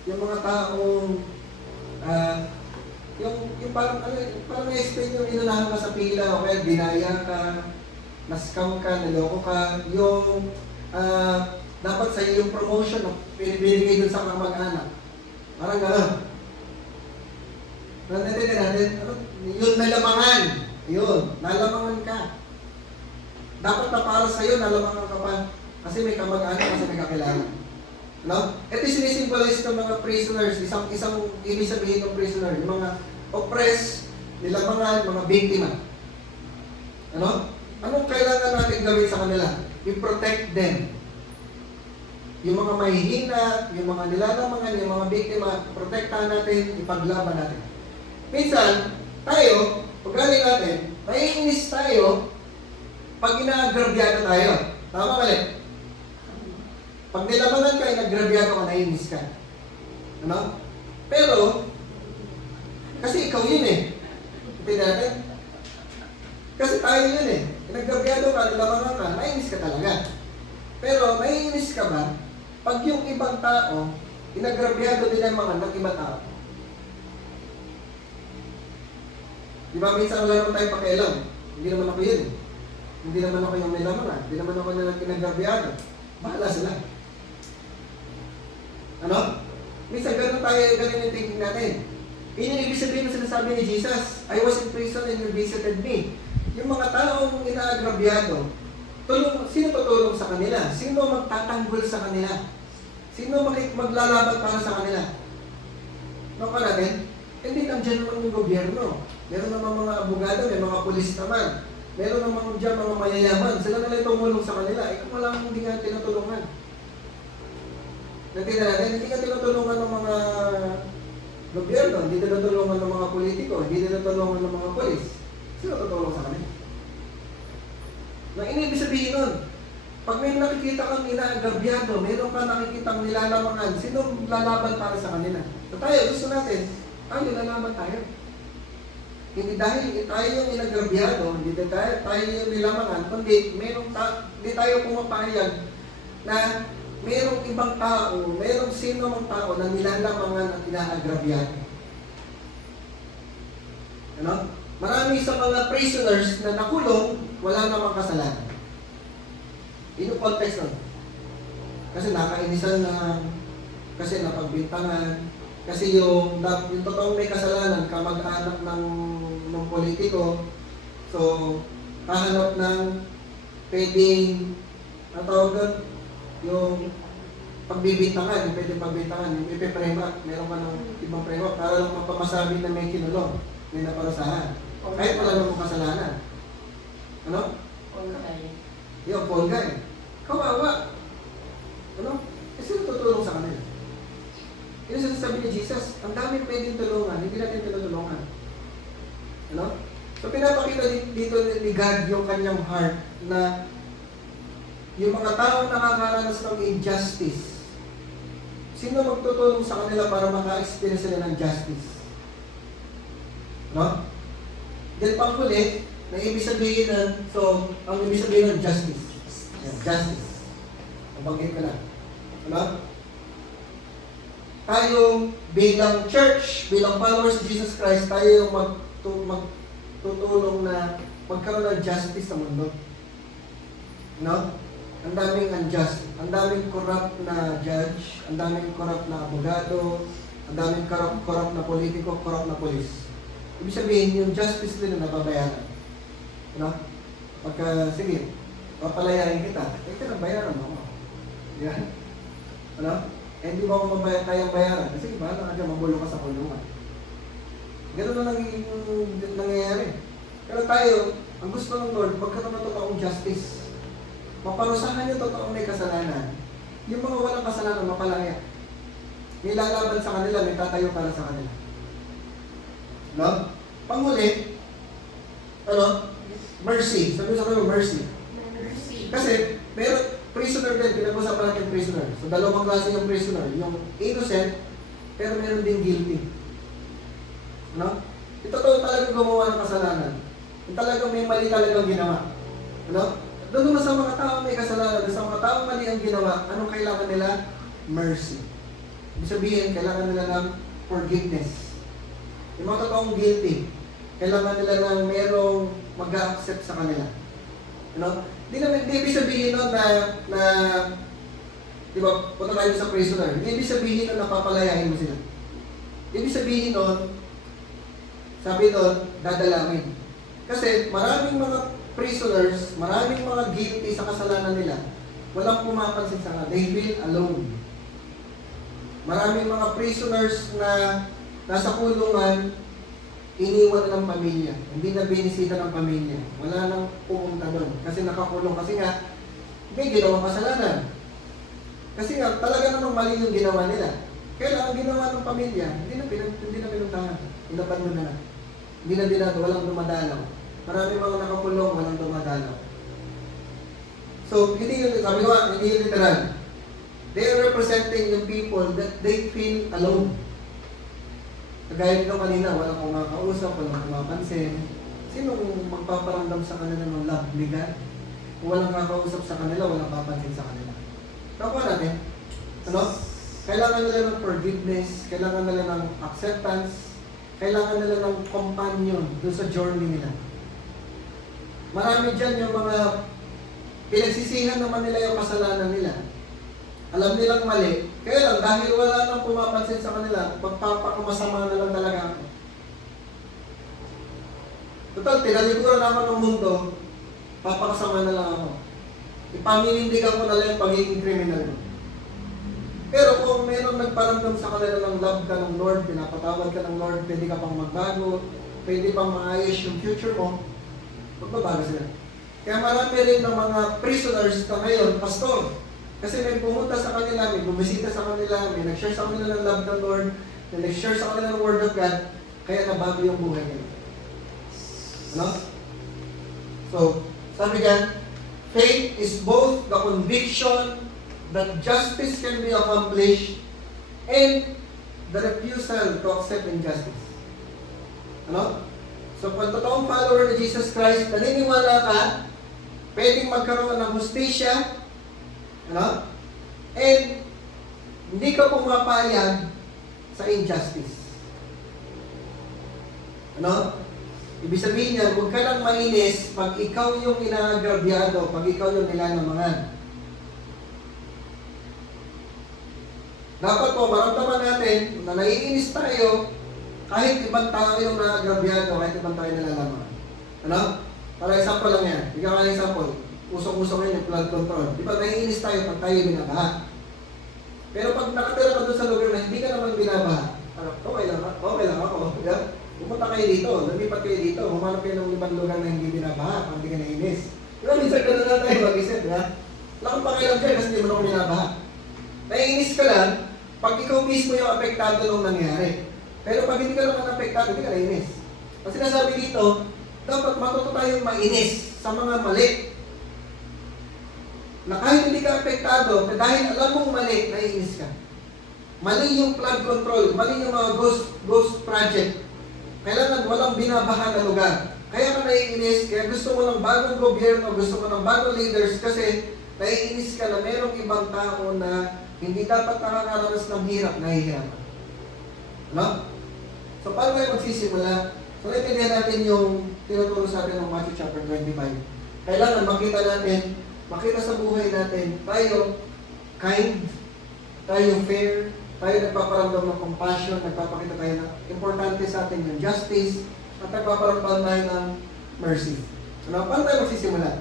Yung mga taong, yung parang may explain yung inunahan ka sa pila, o kaya dinaya ka, na-scam ka, naloko ka, yung dapat sa iyo yung promotion, pinibigay dun sa kamag-anak. Parang gano'n. Yun, nalamangan. Yun, nalamangan ka. Dapat na para sa iyo, nalamangan ka pa. Kasi may kamag-anak, kasi may kakilala. No? Ito sinisimbolize ng mga prisoners, isang ibig sabihin ng prisoner, yung mga oppressed, nilamangan, mga biktima. Ano? Anong kailangan natin gawin sa kanila? I-protect them. Yung mga mahihina, yung mga nilalamangan, yung mga biktima, protektahan natin, ipaglaban natin. Minsan, tayo, pag galing natin, naiinis tayo pag inaagrabyado tayo. Tama mali? Pag nilamangan ka, inagrabyado ka, naiinis ka. Ano? Pero, kasi ikaw yun eh. Hindi natin. Kasi tayo yun eh. Inagrabyado ka, nilamangan ka, naiinis ka talaga. Pero, naiinis ka ba pag yung ibang tao, inagrabyado din ang mga ng ibang tao? Di ba minsan wala naman tayong pakialam? Hindi naman ako yun eh. Hindi naman ako yung nilamangan. Hindi naman ako na inagrabyado. Bahala sila. Ano? Minsan ganun yung thinking natin. Yun yung ibig sabihin na sinasabi ni Jesus, I was in prison and you visited me. Yung mga taong inaagrabyado, sino tutulong sa kanila? Sino magtatanggol sa kanila? Sino maglalaban para sa kanila? No ka natin? Hindi nandiyan naman yung gobyerno. Meron naman mga abogado, may mga pulis naman. Meron naman dyan mga mayayaman. Sila na lang tumulong sa kanila. Ikaw walang hindi nga tinutulungan. Natinda natin, hindi ka tinutulungan ng mga gobyerno, hindi tinutulungan ng mga politiko, hindi tinutulungan ng mga pulis. Sino tutulong sa kanila? Nang inibig sabihin nun, pag may nakikita kang inaagrabyado, meron ka nakikitang nilalamangan, sino lalaban para sa kanila? So tayo, gusto natin, tayo lalaban tayo. Hindi dahil tayo yung inagrabyado, hindi tayo yung nilamangan, kundi hindi tayo pumapayag na merong ibang tao, merong sino mang tao na nilalamangan at inaagrabyado. Ano? Marami sa mga prisoners na nakulong, wala namang kasalanan. Yun yung context nun. Kasi nakainisan na, kasi napagbintangan, kasi yung totoong may kasalanan, kamag-anak ng politiko, so kahanap ng pwedeng, ang tawag doon, yung pagbibintangan, yung pwedeng pagbintangan, yung ipiprema, meron ka ng ibang prema, para lang mapamasabi na may kinulong, may naparusahan. Kahit wala namang kasalanan. Ano? Pongkay. Yung pongkay. Kawawa. Ano? Kasi tutulong sa kanila. Yung sinasabi ni Jesus, ang dami pwedeng tulungan, hindi natin tinutulungan. Ano? So pinapakita dito ni God yung kanyang heart na yung mga taong nakakaranas ng injustice, sino magtutulong sa kanila para maka-experience sila ng justice? No? Then panghuli, na ibig sabihin ng, so, ang ibig sabihin ng justice. Yan, justice. Nabanggit ko na. Ano? Tayo bilang church, bilang followers of Jesus Christ, tayo yung magtutulong na magkaroon ng justice sa mundo. No? Ang daming unjust, ang daming corrupt na judge, ang daming corrupt na abogado, ang daming corrupt na politiko, corrupt na police. Ibig sabihin, yung justice nila nababayaran. Ano? Pagka, sige, papalayain kita, ito na bayaran mo. Yan. Ano? Eh, hindi mo ako kayang bayaran. Kasi bahala ka dyan, mabulo ka sa kulungan. Ganun na nangyayari. Pero tayo, ang gusto ng Lord, pagkaroon na totoong justice, maparusahan yung totoong may kasalanan. Yung mga walang kasalanan, mapalaya. May lalaban sa kanila, may tatayo para sa kanila. No? Panghuli, ano? Mercy. Sabi sa kayo, mercy. Mercy. Kasi, meron, prisoner din, pinag-usapan natin prisoner. So, dalawang klase yung prisoner. Yung innocent, pero meron din guilty. No? Ito talagang gumawa ng kasalanan. Yung talagang may mali talagang ginawa. Ano? Doon naman sa mga tao may kasalanan, sa mga tao mali ang ginawa, anong kailangan nila? Mercy. Ibig sabihin, kailangan nila ng forgiveness. Yung mga totoong guilty, kailangan nila ng merong mag-accept sa kanila. Ano? Di ibig sabihin nun na di ba, punta tayo sa prisoner, hindi ibig sabihin nun napapalayahin mo sila. Ibig sabihin nun, sabi nun, dadalawin. Kasi maraming mga prisoners, maraming mga guilty sa kasalanan nila, walang pumapansin sa kanila. They feel alone. Maraming mga prisoners na nasa kulungan, iniwan na ng pamilya. Hindi na binisita ng pamilya. Wala nang pumunta doon. Kasi nakakulong. Kasi nga, may ginawang kasalanan. Kasi nga, talaga namang mali yung ginawa nila. Kaya ang ginawa ng pamilya, hindi na pinuntahan. Inapan mo na lang. Hindi na dinado, walang dumadalaw. Marami mga nakakulong, walang dumadalaw. So, hindi yun, sabi ko nga, hindi yun literal. They are representing yung people that they feel alone. Kagaya nito kanina, walang kumakausap, walang kumapansin. Sino magpaparamdam sa kanila ng love ni God? Kung walang kakausap sa kanila, walang papansin sa kanila. Nakuha natin. Ano? Kailangan nila ng forgiveness, kailangan nila ng acceptance, kailangan nila ng companion doon sa journey nila. Marami dyan yung mga pinagsisihan naman nila yung kasalanan nila. Alam nilang mali, kaya lang dahil wala nang pumapansin sa kanila, magpapakamasama na lang talaga ako. Total, tinalikuran naman ng mundo, papakasama na lang ako. Ipaminindigan ko na lang yung pagiging kriminal mo. Pero kung mayroong nagparamdam sa kanila ng love ka ng Lord, pinapatawad ka ng Lord, pwede ka pang magbago, pwede pang maayos yung future mo, magbabago sila. Kaya marami rin ng mga prisoners ka ngayon, pastor. Kasi may pumunta sa kanila, may bumisita sa kanila, may nag-share sa kanila ng love ng Lord, may nag-share sa kanila ng Word of God, kaya nabago yung buhay nila. Ano? So, sabi dyan, faith is both the conviction that justice can be accomplished and the refusal to accept injustice. Ano? So, kung totoong follower ni Jesus Christ, naniniwala ka, pwedeng magkaroon ng hustisya, ano? And hindi ka pumapayag sa injustice. Ano? Ibig sabihin niya, huwag ka lang mainis pag ikaw yung inaagrabyado, pag ikaw yung nilalamangan. Dapat po, maramdaman natin na naiinis tayo kahit ibang tao yung naagrabyado, kahit ibang tao yung nilalamangan. Ano? Para example lang yan. Bigyan ka ng example. Usok-usok ngayon yung flood control. Di ba naiinis tayo pag tayo binabaha? Pero pag nakatira ka doon sa lugar na hindi ka naman binabaha, okay lang ako. Yeah? Pumunta kayo dito, lumipat kayo dito, humanap kayo ng ibang lugar na hindi binabaha, pag hindi ka naiinis. Di ba, minsan gano'n na tayo mag-isip, di ba? Wala kang pakialam dyan kasi hindi mo na ako binabaha. Naiinis ka lang, pag ikaw mismo yung apektado nung nangyari. Pero pag hindi ka naman apektado, hindi ka naiinis. Kasi nasabi dito, dapat matuto tayong mainis sa mga mali. Na kahit hindi ka apektado, dahil alam mong mali, naiinis ka. Mali yung flood control, mali yung mga ghost project. Kailangan walang binabaha na lugar. Kaya ka naiinis, kaya gusto mo ng bagong gobyerno, gusto mo ng bagong leaders, kasi naiinis ka na merong ibang tao na hindi dapat nakakaranas ng hirap, nahihirapan. Ano? So, paano tayo magsisimula? So, naintindihan natin yung tinuturo sa atin ng Matthew chapter 25. Kailangan makita natin, makita sa buhay natin, tayo kind, tayo fair, tayo nagpaparamdam ng compassion, nagpapakita tayo na importante sa atin yung justice, at nagpaparamdam tayo ng mercy. Ano? Paano tayo magsisimula?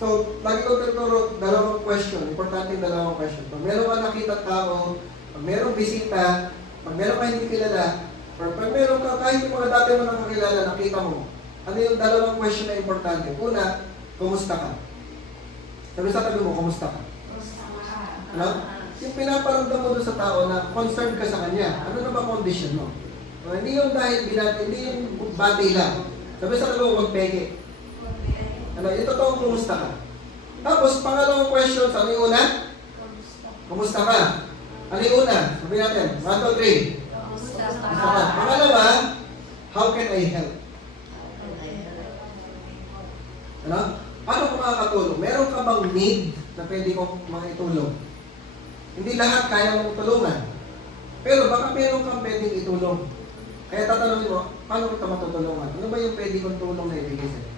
So, lagi ko tinuturo, dalawang question, importante yung dalawang question. Pag meron ka nakita tao, pag merong bisita, pag meron ka hindi kilala, or pag meron ka, kahit yung mga dati mo nakakilala, nakita mo, ano yung dalawang question na importante? Una, kumusta ka? Sabi sa tabi mo, kumusta ka? Ano? Yung pinaparamdam mo doon sa tao na concerned ka sa kanya, ano na ba condition mo? Hindi yung dahil binati, hindi yung bati lang. Sabi sa tabi mo, huwag peke. Ano, yung totoong kumusta ka? Tapos, pangalawang question, ano yung una? Kumusta ka? Ano yung una? Sabi natin, 1, 2, 3. Kumusta ka? Pangalawa, how can I help? Ano? Paano ko makakatulong? Meron ka bang need na pwede kong makitulong? Hindi lahat kaya mong tulungan. Pero baka meron kang pwedeng itulong. Kaya tatanungin mo, paano kita matutulungan? Ano ba yung pwede kong tulong na ibigay sa'yo?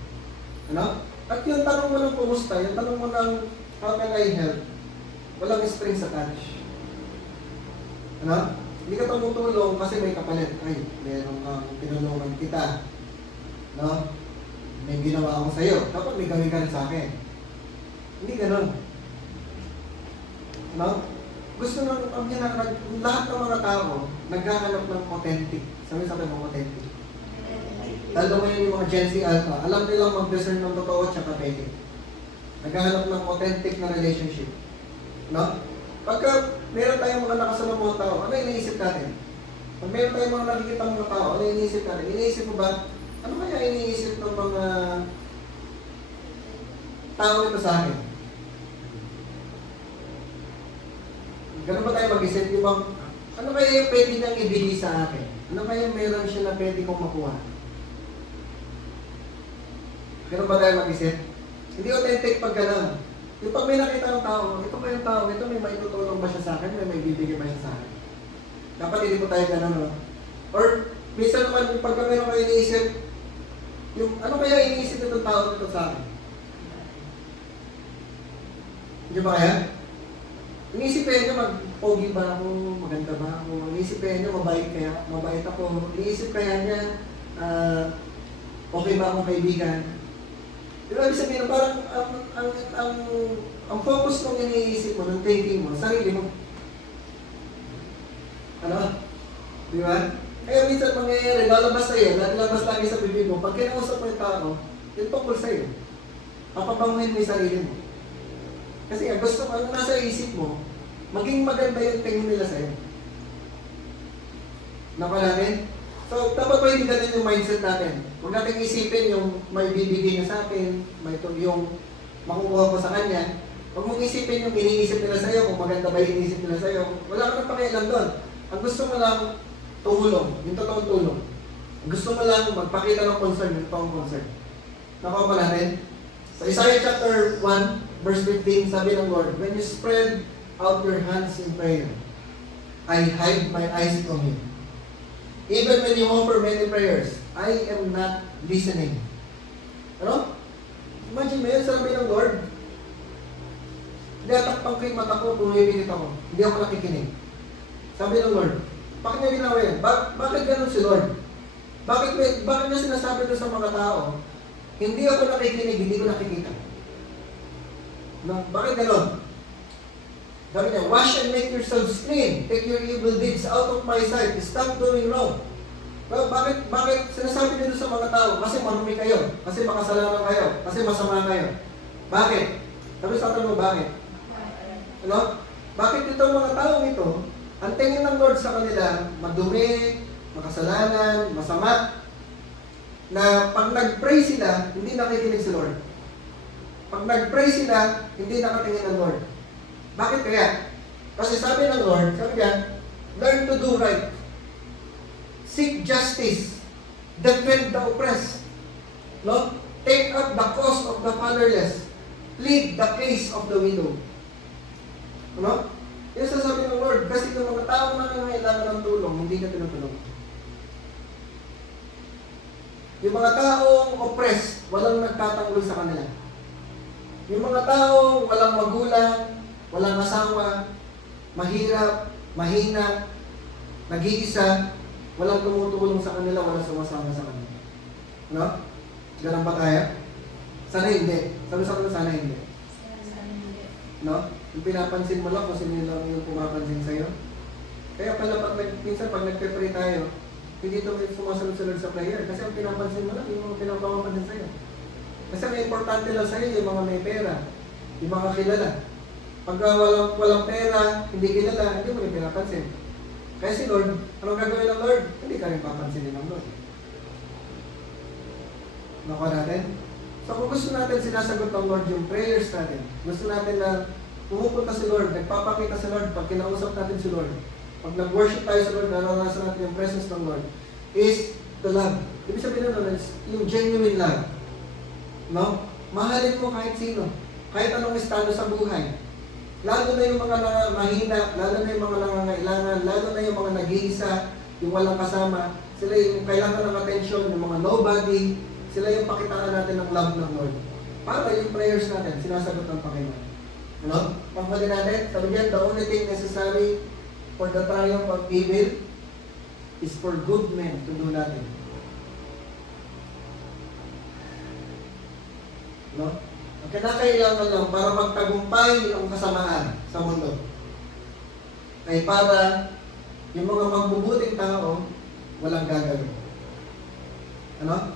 Ano? At yung tanong mo ng kumusta, yung tanong mo ng how can I help, walang strings attached. Ano? Hindi ka tumutulong kasi may kapalit. Ay, meron kang tinulungan kita. No? May ginawa ako sa'yo. Dapat may gawin ka rin sa akin. Hindi ganun. No? Gusto ng lahat ng mga tao naghahanap ng authentic. Sabi mo authentic. Lalo ngayon yung mga Gen Z Alpha, alam nilang mag-discern ng totoo at saka peke. Naghahanap ng authentic na relationship. No? Pagka meron tayong mga nakasalamang tao, ano iniisip natin? Pag meron tayong mga nakikita mga tao, ano iniisip natin? Iniisip mo ba, ano kaya iniisip ng mga tao ito sa akin? Ganun ba tayo mag-isip? Yung bang, ano kaya yung pwede niyang ibigay sa akin? Ano kaya meron siya na pwede kong makuha? Ganun ba tayo mag-isip? Hindi authentic pag gano'n. Yung pag may nakita ng tao, ito ba yung tao, ito may maitutulong ba siya sa akin, may bibigay ba siya sa akin? Dapat hindi po tayo gano'n, no? Or, minsan naman, pagka meron kayo iniisip, yung, ano kaya iniisip itong tao dito sa akin? Hindi ba kaya? Iniisip kaya niya, mag-pogi ba ako, maganda ba ako? Iniisip kaya niya, mabait ako. Iniisip kaya niya, okay ba akong kaibigan? Di ba, ibig sabihin, parang ang focus mong iniisip mo, ng thinking mo, sarili mo. Ano? Di ba? Kaya minsan mangyayari, lalabas sa'yo, lalabas lagi sa bibig mo, pag kinausap mo yung tao, yung tungkol sa'yo, papabanguhin mo yung sarili mo. Kasi nga, gusto mo, ano nasa isip mo, maging maganda yung tingin nila sa'yo. Napa natin? So, dapat pa hindi ganun yung mindset natin. Huwag natin isipin yung may bibigay niya sa akin, may yung makukuha ko sa kanya. Huwag mong isipin yung iniisip nila sa'yo, kung maganda ba yung iniisip nila sa'yo. Wala ka nang pakialam doon. Ang gusto mo lang, tumulong, yung totoong tulong. Ang gusto mo lang magpakita ng concern, yung totoong concern. Nakuha pa natin? Sa Isaiah chapter 1, verse 15, sabi ng Lord, when you spread out your hands in prayer, I hide my eyes from you. Even when you offer many prayers, I am not listening. Ano? Imagine mo yun, sabi ng Lord, tinatakpan ko yung mata ko, pumipilit ako. Hindi ako nakikinig. Sabi ng Lord, bakit niya ginawa yan? Bakit ganun si Lord? Bakit niya sinasabi doon sa mga tao, hindi ako nakikinig, hindi ko nakikita? No? Bakit ganun? Sabi niya, wash and make yourselves clean. Take your evil deeds out of my sight. Stop doing wrong. Well, bakit sinasabi niyo sa mga tao? Kasi marumi kayo. Kasi makasalanan kayo. Kasi masama kayo. Bakit? Sabi sa atin mo, bakit? Ano? Bakit itong mga taong ito, ang tingin ng Lord sa kanila, madumi, makasalanan, masama, na pag nag-pray sila, hindi nakikinig si Lord. Pag nag-pray sila, hindi nakatingin ng Lord. Bakit kaya? Kasi sabi ng Lord, sabi niya, learn to do right. Seek justice. Defend the oppressed. No? Take up the cause of the fatherless. Plead the case of the widow. Ano? Yung sasabi ng Lord, kasi yung mga taong nangangailangan ng tulong, hindi ka tinutulong. Yung mga taong oppressed, walang nagtatanggol sa kanila. Yung mga taong walang magulang, walang asawa, mahirap, mahina, nag-iisa, walang tumutulong sa kanila, walang sumasama sa kanila. No? Ganun ba tayo? Sana hindi. Sabi sa kanila, sana hindi. No? Yung pinapansin mo lang kung sino lang yung pumapansin sa'yo. Kaya pala minsan pag nagpe-pray tayo, hindi ito sumasunod-sunod sa prayer. Kasi ang pinapansin mo lang, yung mga pinapapansin sa'yo. Kasi ang importante lang sa'yo, yung mga may pera, yung mga kilala. Pag walang pera, hindi kilala, hindi mo rin pinapansin. Kaya si Lord, anong gagawin ng Lord? Hindi ka rin papansinin ng Lord. Nakuha natin? So kung gusto natin sinasagot ng Lord yung prayers natin, gusto natin na pumupunta si Lord, nagpapakita si Lord, pag kinausap natin si Lord, pag nag-worship tayo sa Lord, naranasan natin yung presence ng Lord, is the love. Ibig sabihin na is yung genuine love. No? Mahalin mo kahit sino, kahit anong estado sa buhay. Lalo na yung mga mahina, lalo na yung mga nangangailangan, lalo na yung mga nag-iisa, yung walang kasama, sila yung kailangan ng atensyon, yung mga nobody, sila yung pakitaan natin ng love ng Lord. Para yung prayers natin, sinasagot ng Panginoon. Ano? Pagpali natin, sabi niyan, the only thing necessary for the triumph of evil is for good men to do nothing. No? Ang kinakailangan lang para magtagumpay ang kasamaan sa mundo ay para yung mga magbubuting tao walang gagawin. Ano?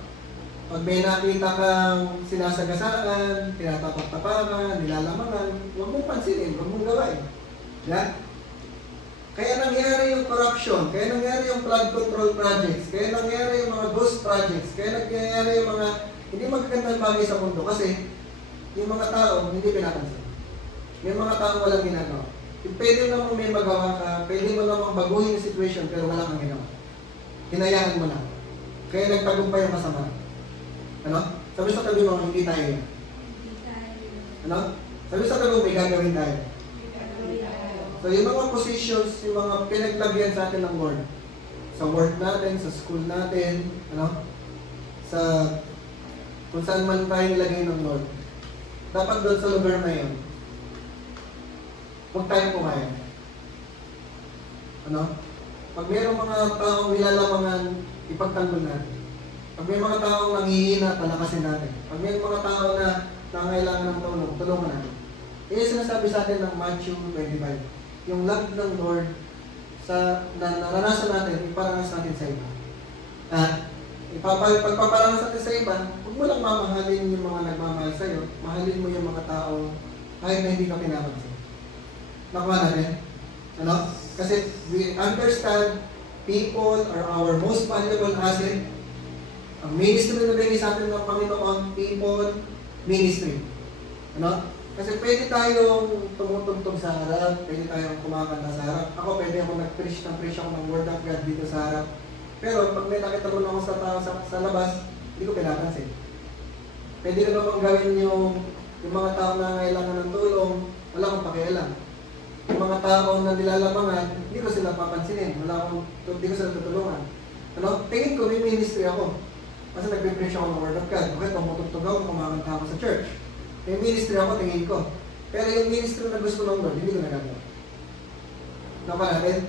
Pag may nakita kang sinasagasaan, tinatapak-tapakan, nilalamangan, huwag mong pansinin, huwag mong gawain. Yeah? Kaya nangyari yung corruption, kaya nangyari yung flood control projects, kaya nangyari yung mga ghost projects, kaya nangyari yung mga hindi magagandang bagay sa mundo kasi yung mga tao hindi pinapansin. May mga tao walang ginagawa. Pwede namang may magawa ka, pwede mo namang baguhin yung situation pero wala kang ginawa. Hinayaan mo lang. Kaya nagtagumpay yung masama. Ano? Sabi sa tabi mo, hindi tayo yan. Ano? Sabi sa tabi mo, may gagawin tayo. So yung mga positions, yung mga pinaglagyan sa atin ng Lord, sa work natin, sa school natin, ano? Sa kung saan man tayo nilagay ng Lord, dapat doon sa lugar na yun, huwag tayong pumayag. Ano? Pag mayroong mga taong nilalamangan, ipagtanggol natin. Pag may mga taong nanghihina, palakasin natin. Pag may mga tao na nangangailangan ng tulong, tulungan natin. Yan yung sinasabi sa atin ng Matthew 25. Yung love ng Lord naranasan natin, iparanas natin sa iba. At pagpaparanas natin sa iba, huwag mo lang mamahalin yung mga nagmamahal sa'yo, mahalin mo yung mga tao kahit na hindi ka pinapansin. Nakuha natin? Ano? Kasi we understand people are our most valuable asset. Ang ministry na binigay sa atin ng Panginoon, people, ministry. Ano? Kasi pwede tayong tumutugtog sa harap, pwede tayong kumakanta sa harap. Ako, pwede ako nag-preach ako ng Word of God dito sa harap. Pero pag may nakita mo na ako sa tao sa labas, hindi ko pinapansin. Pwede ko naman gawin yung mga tao na kailangan ng tulong, wala akong pakialam. Yung mga tao na nilalamangan, hindi ko sila papansinin, hindi ko sila tutulungan. Ano? Tingin ko, may ministry ako. Kasi nag-preach ako ng Word of God. Okay, tumutugtog ako, kumakanta ako sa church. May ministry ako, tingin ko. Pero yung ministry na gusto ng Lord, hindi ko nagagawa. Nakalagin?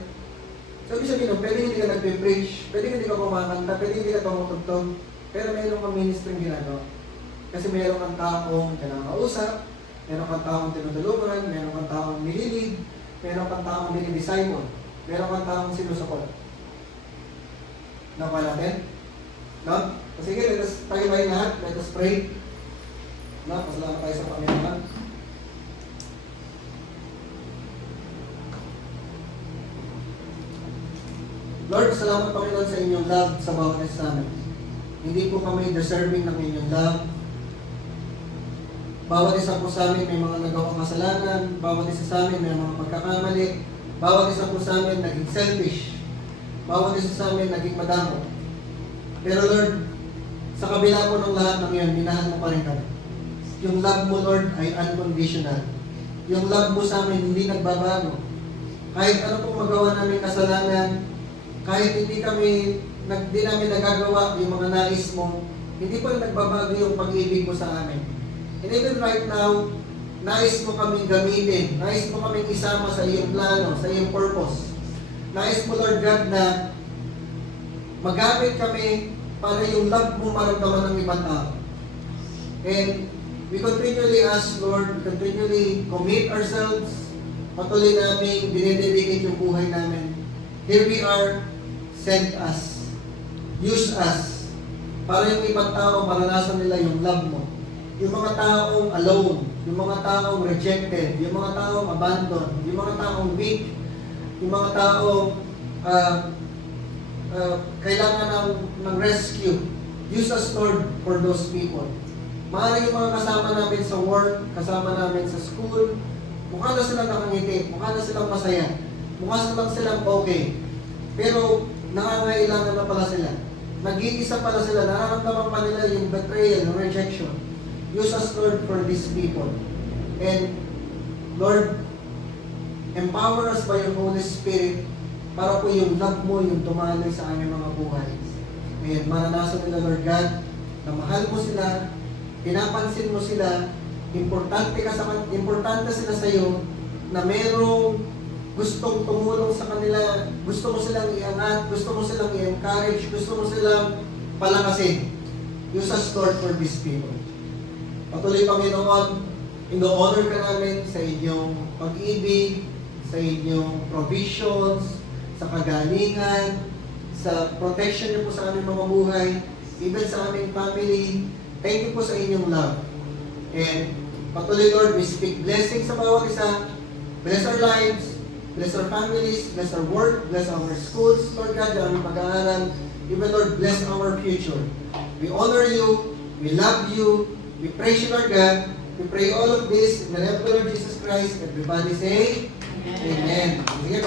So, ibig sabihin, pwede hindi ka nag-preach, pwede hindi ka kumakanta, pwede hindi ka tumutugtog, pero mayroon kang ministry ginagawa. Kasi mayroon kang taong kinakausap, mayroon kang taong tinutulungan, mayroon kang taong nililid, mayroon kang taong dinidisciple, mayroon kang taong sinusuport. Nakuha natin? No? Sige, let us tayo tayo lahat, let us pray. No? Pasalamat tayo sa Panginoon. Lord, salamat Panginoon sa inyong love sa bawat isa sa amin. Hindi po kami deserving ng inyong love. Bawat isa po sa amin may mga nagawang kasalanan, bawat isa sa amin may mga pagkakamali, bawat isa po sa amin naging selfish, bawat isa sa amin naging madamo. Pero Lord, sa kabila po ng lahat ng iyon, minahal mo pa rin kami. Yung love mo Lord ay unconditional. Yung love mo sa amin hindi nagbabago. Kahit ano pong magawa namin kasalanan, kahit hindi namin nagagawa yung mga nais mo, hindi pa rin nagbabago yung pag-ibig mo sa amin. And even right now, nais mo kaming gamitin, nais mo kaming isama sa iyong plano, sa iyong purpose. Nais mo Lord God na magamit kami para yung love mo maramdaman ng ibang tao. And we continually ask Lord, we continually commit ourselves, patuloy namin dinededicate yung buhay namin. Here we are, send us, use us, para yung ibang tao maranasan nila yung love mo. Yung mga taong alone, yung mga taong rejected, yung mga taong abandoned, yung mga taong weak, yung mga taong kailangan ng rescue. Use us Lord for those people. Maaari yung mga kasama namin sa work, kasama namin sa school, mukha na silang nakangiti, mukha na silang masaya, mukha na silang okay. Pero nangangailangan na pala sila. Nag-iisa pala sila, nararamdaman pa nila yung betrayal, yung rejection. Use us, Lord, for these people. And, Lord, empower us by your Holy Spirit para po yung love mo, yung tumalay sa aming mga buhay. And maranasan nila, Lord God, na mahal mo sila, pinapansin mo sila, importante sila sa iyo, na merong gustong tumulong sa kanila, gusto mo silang iangat, gusto mo silang i-encourage, gusto mo silang palakasin. Use us, Lord, for these people. Patuloy, Panginoon, ino-honor ka namin sa inyong pag-ibig, sa inyong provisions, sa kagalingan, sa protection niyo po sa aming mga buhay, even sa aming family. Thank you po sa inyong love. And patuloy, Lord, we speak blessings sa bawat isa. Bless our lives, bless our families, bless our work, bless our schools, Lord God, yung aming pag-aaral. Even, Lord, bless our future. We honor you, we love you, we praise you, Lord God. We pray all of this in the name of the Lord Jesus Christ. Everybody say, Amen. Sige,